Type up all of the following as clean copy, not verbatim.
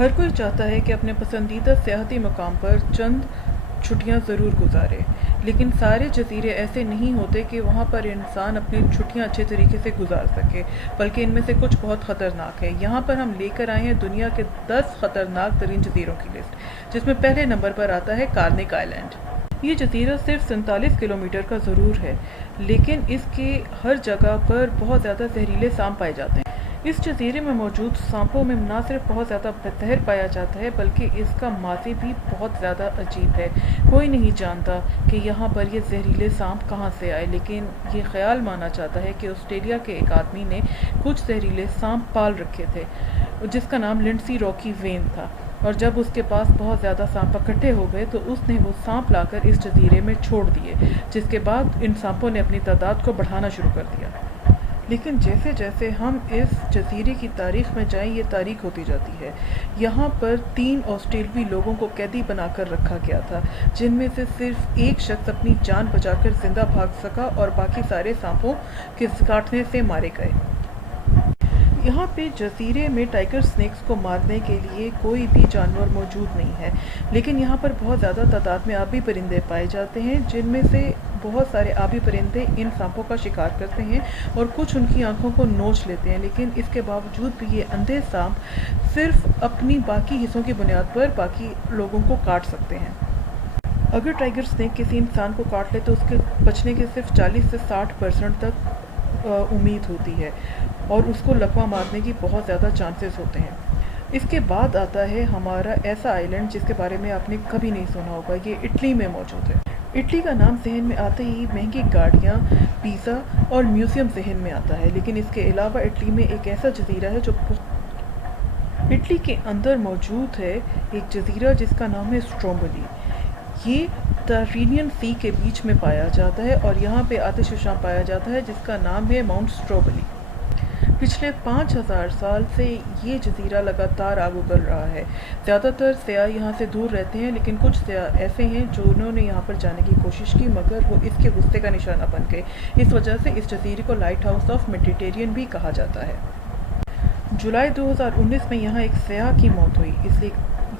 ہر کوئی چاہتا ہے کہ اپنے پسندیدہ سیاحتی مقام پر چند چھٹیاں ضرور گزارے، لیکن سارے جزیرے ایسے نہیں ہوتے کہ وہاں پر انسان اپنی چھٹیاں اچھے طریقے سے گزار سکے، بلکہ ان میں سے کچھ بہت خطرناک ہے۔ یہاں پر ہم لے کر آئے ہیں دنیا کے 10 خطرناک ترین جزیروں کی لسٹ، جس میں پہلے نمبر پر آتا ہے کارنک آئلینڈ۔ یہ جزیرہ صرف 47 کلومیٹر کا ضرور ہے، لیکن اس کے ہر جگہ پر بہت زیادہ زہریلے سانپ پائے جاتے ہیں۔ اس جزیرے میں موجود سانپوں میں نہ صرف بہت زیادہ زہر پایا جاتا ہے، بلکہ اس کا ماضی بھی بہت زیادہ عجیب ہے۔ کوئی نہیں جانتا کہ یہاں پر یہ زہریلے سانپ کہاں سے آئے، لیکن یہ خیال مانا جاتا ہے کہ آسٹریلیا کے ایک آدمی نے کچھ زہریلے سانپ پال رکھے تھے، جس کا نام لنڈسی راکی وین تھا، اور جب اس کے پاس بہت زیادہ سانپ اکٹھے ہو گئے تو اس نے وہ سانپ لا کر اس جزیرے میں چھوڑ دیے، جس کے بعد ان سانپوں نے اپنی تعداد کو بڑھانا شروع کر دیا۔ لیکن جیسے جیسے ہم اس جزیرے کی تاریخ میں جائیں، یہ تاریخ ہوتی جاتی ہے۔ یہاں پر 3 آسٹریلوی لوگوں کو قیدی بنا کر رکھا گیا تھا، جن میں سے صرف ایک شخص اپنی جان بچا کر زندہ بھاگ سکا اور باقی سارے سانپوں کے کاٹنے سے مارے گئے۔ یہاں پہ جزیرے میں ٹائیگر سنیکس کو مارنے کے لیے کوئی بھی جانور موجود نہیں ہے، لیکن یہاں پر بہت زیادہ تعداد میں آبی پرندے پائے جاتے ہیں، جن میں سے بہت سارے آبی پرندے ان سانپوں کا شکار کرتے ہیں اور کچھ ان کی آنکھوں کو نوچ لیتے ہیں، لیکن اس کے باوجود بھی یہ اندھے سانپ صرف اپنی باقی حصوں کی بنیاد پر باقی لوگوں کو کاٹ سکتے ہیں۔ اگر ٹائیگر سنیک کسی انسان کو کاٹ لے تو اس کے بچنے کے صرف 40 سے 60% تک امید ہوتی ہے، اور اس کو لقمہ مارنے کی بہت زیادہ چانسز ہوتے ہیں۔ اس کے بعد آتا ہے ہمارا ایسا آئلینڈ جس کے بارے میں آپ نے کبھی نہیں سنا ہوگا، یہ اٹلی میں موجود ہے۔ اٹلی کا نام ذہن میں آتے ہی مہنگی گاڑیاں، پیزا اور میوزیم ذہن میں آتا ہے، لیکن اس کے علاوہ اٹلی میں ایک ایسا جزیرہ ہے جو اٹلی کے اندر موجود ہے، ایک جزیرہ جس کا نام ہے سٹرومبولی۔ یہ ترینین سی کے بیچ میں پایا جاتا ہے اور یہاں پہ آتش فشاں پایا جاتا ہے جس کا نام ہے ماؤنٹ سٹرومبولی۔ پچھلے 5000 سال سے یہ جزیرہ لگاتار آگ اگل رہا ہے۔ زیادہ تر سیاح یہاں سے دور رہتے ہیں، لیکن کچھ سیاح ایسے ہیں جنہوں نے یہاں پر جانے کی کوشش کی، مگر وہ اس کے غصے کا نشانہ بن گئے۔ اس وجہ سے اس جزیرے کو لائٹ ہاؤس آف میڈیٹرینین بھی کہا جاتا ہے۔ جولائی 2019 میں یہاں ایک سیاح کی موت ہوئی، اس لیے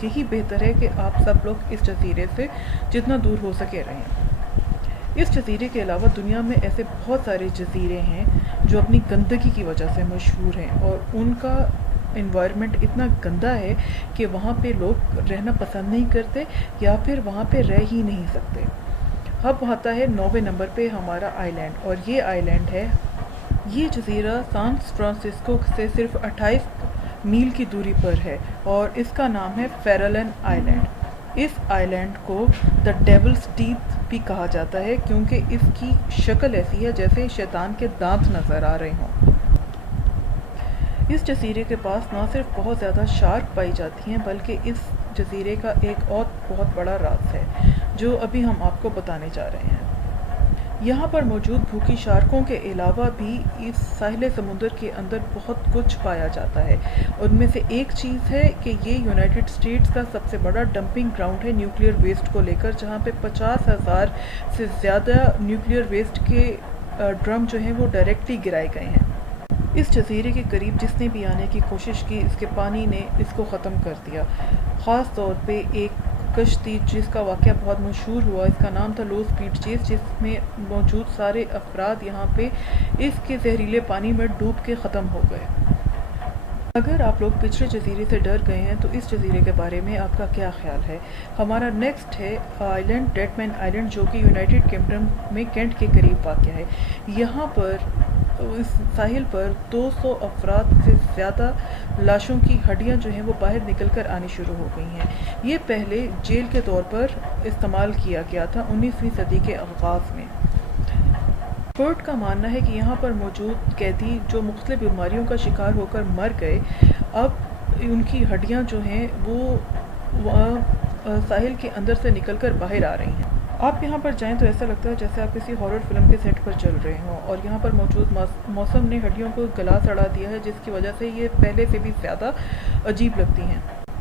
یہی بہتر ہے کہ آپ سب لوگ اس جزیرے سے جتنا دور ہو سکے رہیں۔ اس جزیرے کے علاوہ دنیا میں ایسے بہت سارے جزیرے ہیں جو اپنی گندگی کی وجہ سے مشہور ہیں، اور ان کا انوائرمنٹ اتنا گندا ہے کہ وہاں پہ لوگ رہنا پسند نہیں کرتے یا پھر وہاں پہ رہ ہی نہیں سکتے۔ اب آتا ہے 9ویں نمبر پہ ہمارا آئی لینڈ، اور یہ آئی لینڈ ہے، یہ جزیرہ سان فرانسسکو سے صرف 28 میل کی دوری پر ہے، اور اس کا نام ہے فیرلن آئی لینڈ۔ اس آئی لینڈ کو دا ڈیولز ٹیتھ بھی کہا جاتا ہے، کیونکہ اس کی شکل ایسی ہے جیسے شیطان کے دانت نظر آ رہے ہوں۔ اس جزیرے کے پاس نہ صرف بہت زیادہ شارک پائی جاتی ہیں، بلکہ اس جزیرے کا ایک اور بہت بڑا راز ہے جو ابھی ہم آپ کو بتانے جا رہے ہیں۔ یہاں پر موجود بھوکی شارکوں کے علاوہ بھی اس ساحل سمندر کے اندر بہت کچھ پایا جاتا ہے۔ ان میں سے ایک چیز ہے کہ یہ یونائٹڈ اسٹیٹس کا سب سے بڑا ڈمپنگ گراؤنڈ ہے نیوکلیئر ویسٹ کو لے کر، جہاں پہ 50,000 سے زیادہ نیوکلیئر ویسٹ کے ڈرم جو ہیں وہ ڈائریکٹلی گرائے گئے ہیں۔ اس جزیرے کے قریب جس نے بھی آنے کی کوشش کی، اس کے پانی نے اس کو ختم کر دیا۔ خاص طور پہ ایک کشتی جس کا واقعہ بہت مشہور ہوا، اس کا نام تھا لو اسپیڈ چیز، جس میں موجود سارے افراد یہاں پہ اس کے زہریلے پانی میں ڈوب کے ختم ہو گئے۔ اگر آپ لوگ پچھلے جزیرے سے ڈر گئے ہیں تو اس جزیرے کے بارے میں آپ کا کیا خیال ہے؟ ہمارا نیکسٹ ہے آئلینڈ ڈیٹمین آئلینڈ، جو کہ یونائٹڈ کنگڈم میں کینٹ کے قریب واقع ہے۔ یہاں پر اس ساحل پر 200 افراد سے زیادہ لاشوں کی ہڈیاں جو ہیں وہ باہر نکل کر آنی شروع ہو گئی ہیں۔ یہ پہلے جیل کے طور پر استعمال کیا گیا تھا 19ویں صدی کے آغاز میں۔ ایکسپرٹ کا ماننا ہے کہ یہاں پر موجود قیدی جو مختلف بیماریوں کا شکار ہو کر مر گئے، اب ان کی ہڈیاں جو ہیں وہ ساحل کے اندر سے نکل کر باہر آ رہی ہیں۔ آپ یہاں پر جائیں تو ایسا لگتا ہے جیسے آپ کسی ہارر فلم کے سیٹ پر چل رہے ہوں، اور یہاں پر موجود موسم نے ہڈیوں کو گلا سڑا دیا ہے، جس کی وجہ سے یہ پہلے سے بھی زیادہ عجیب لگتی ہیں۔